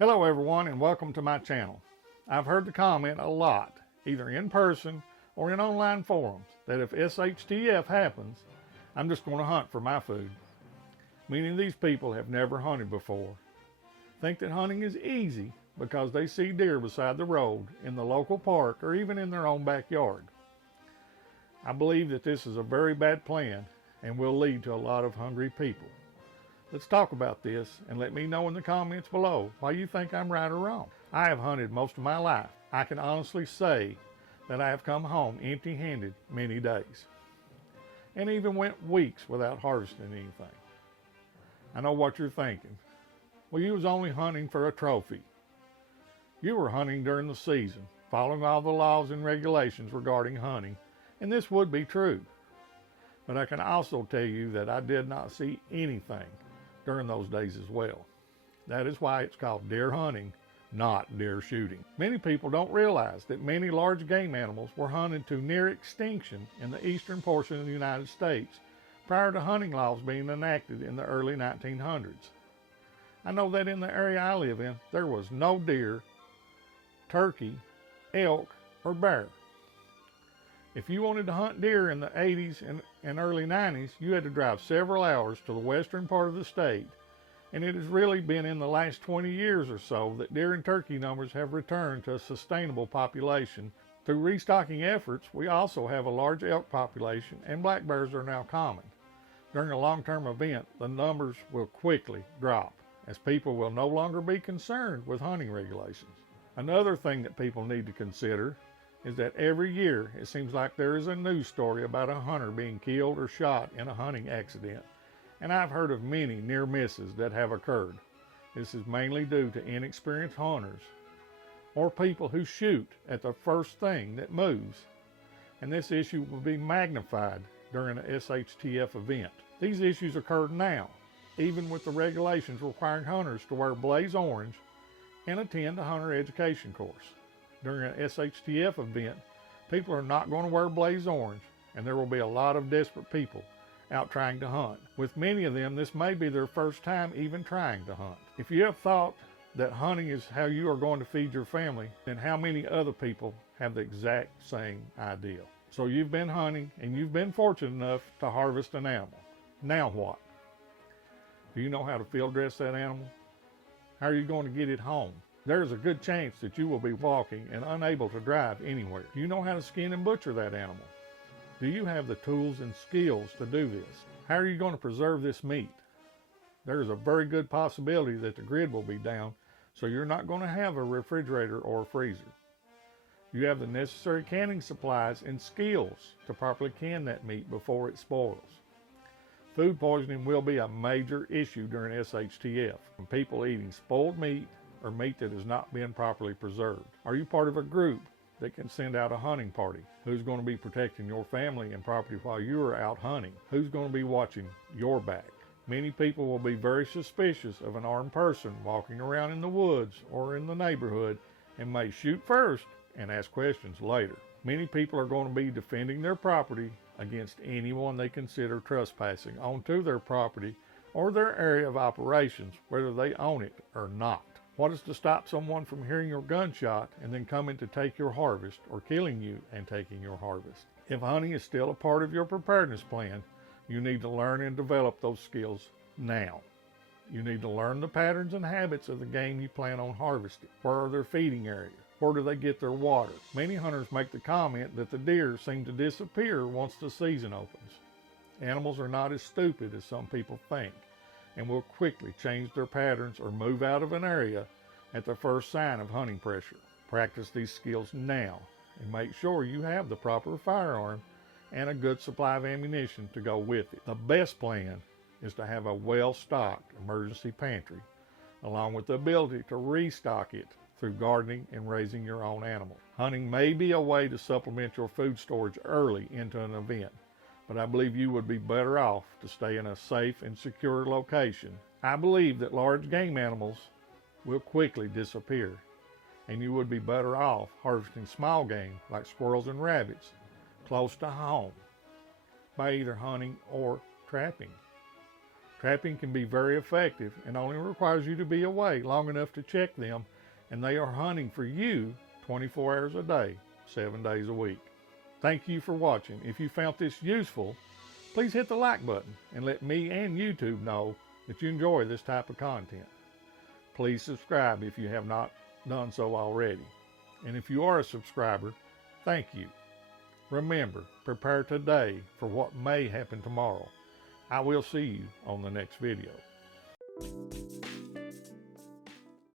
Hello everyone and welcome to my channel. I've heard the comment a lot, either in person or in online forums, that if SHTF happens, I'm just going to hunt for my food. Many of these people have never hunted before, think that hunting is easy because they see deer beside the road, in the local park, or even in their own backyard. I believe that this is a very bad plan and will lead to a lot of hungry people. Let's talk about this and let me know in the comments below why you think I'm right or wrong. I have hunted most of my life. I can honestly say that I have come home empty-handed many days and even went weeks without harvesting anything. I know what you're thinking. Well, you was only hunting for a trophy. You were hunting during the season, following all the laws and regulations regarding hunting, and this would be true. But I can also tell you that I did not see anything during those days as well. That is why it's called deer hunting, not deer shooting. Many people don't realize that many large game animals were hunted to near extinction in the eastern portion of the United States prior to hunting laws being enacted in the early 1900s. I know that in the area I live in, there was no deer, turkey, elk, or bear. If you wanted to hunt deer in the 80s and early 90s, you had to drive several hours to the western part of the state, and it has really been in the last 20 years or so that deer and turkey numbers have returned to a sustainable population. Through restocking efforts, we also have a large elk population, and black bears are now common. During a long-term event, the numbers will quickly drop, as people will no longer be concerned with hunting regulations. Another thing that people need to consider is that every year it seems like there is a news story about a hunter being killed or shot in a hunting accident, and I've heard of many near misses that have occurred. This is mainly due to inexperienced hunters or people who shoot at the first thing that moves, and this issue will be magnified during an SHTF event. These issues occur now, even with the regulations requiring hunters to wear blaze orange and attend a hunter education course. During an SHTF event, people are not going to wear blaze orange, and there will be a lot of desperate people out trying to hunt. With many of them, this may be their first time even trying to hunt. If you have thought that hunting is how you are going to feed your family, then how many other people have the exact same idea? So you've been hunting and you've been fortunate enough to harvest an animal. Now what? Do you know how to field dress that animal? How are you going to get it home? There is a good chance that you will be walking and unable to drive anywhere. Do you know how to skin and butcher that animal? Do you have the tools and skills to do this? How are you going to preserve this meat? There is a very good possibility that the grid will be down, so you're not going to have a refrigerator or a freezer. You have the necessary canning supplies and skills to properly can that meat before it spoils. Food poisoning will be a major issue during SHTF from people eating spoiled meat or meat that has not been properly preserved. Are you part of a group that can send out a hunting party? Who's going to be protecting your family and property while you are out hunting? Who's going to be watching your back? Many people will be very suspicious of an armed person walking around in the woods or in the neighborhood and may shoot first and ask questions later. Many people are going to be defending their property against anyone they consider trespassing onto their property or their area of operations, whether they own it or not. What is to stop someone from hearing your gunshot and then coming to take your harvest, or killing you and taking your harvest? If hunting is still a part of your preparedness plan, you need to learn and develop those skills now. You need to learn the patterns and habits of the game you plan on harvesting. Where are their feeding areas? Where do they get their water? Many hunters make the comment that the deer seem to disappear once the season opens. Animals are not as stupid as some people think, and will quickly change their patterns or move out of an area at the first sign of hunting pressure. Practice these skills now and make sure you have the proper firearm and a good supply of ammunition to go with it. The best plan is to have a well-stocked emergency pantry, along with the ability to restock it through gardening and raising your own animals. Hunting may be a way to supplement your food storage early into an event, but I believe you would be better off to stay in a safe and secure location. I believe that large game animals will quickly disappear, and you would be better off harvesting small game like squirrels and rabbits close to home by either hunting or trapping. Trapping can be very effective and only requires you to be away long enough to check them, and they are hunting for you 24 hours a day, 7 days a week. Thank you for watching. If you found this useful, please hit the like button and let me and YouTube know that you enjoy this type of content. Please subscribe if you have not done so already. And if you are a subscriber, thank you. Remember, prepare today for what may happen tomorrow. I will see you on the next video.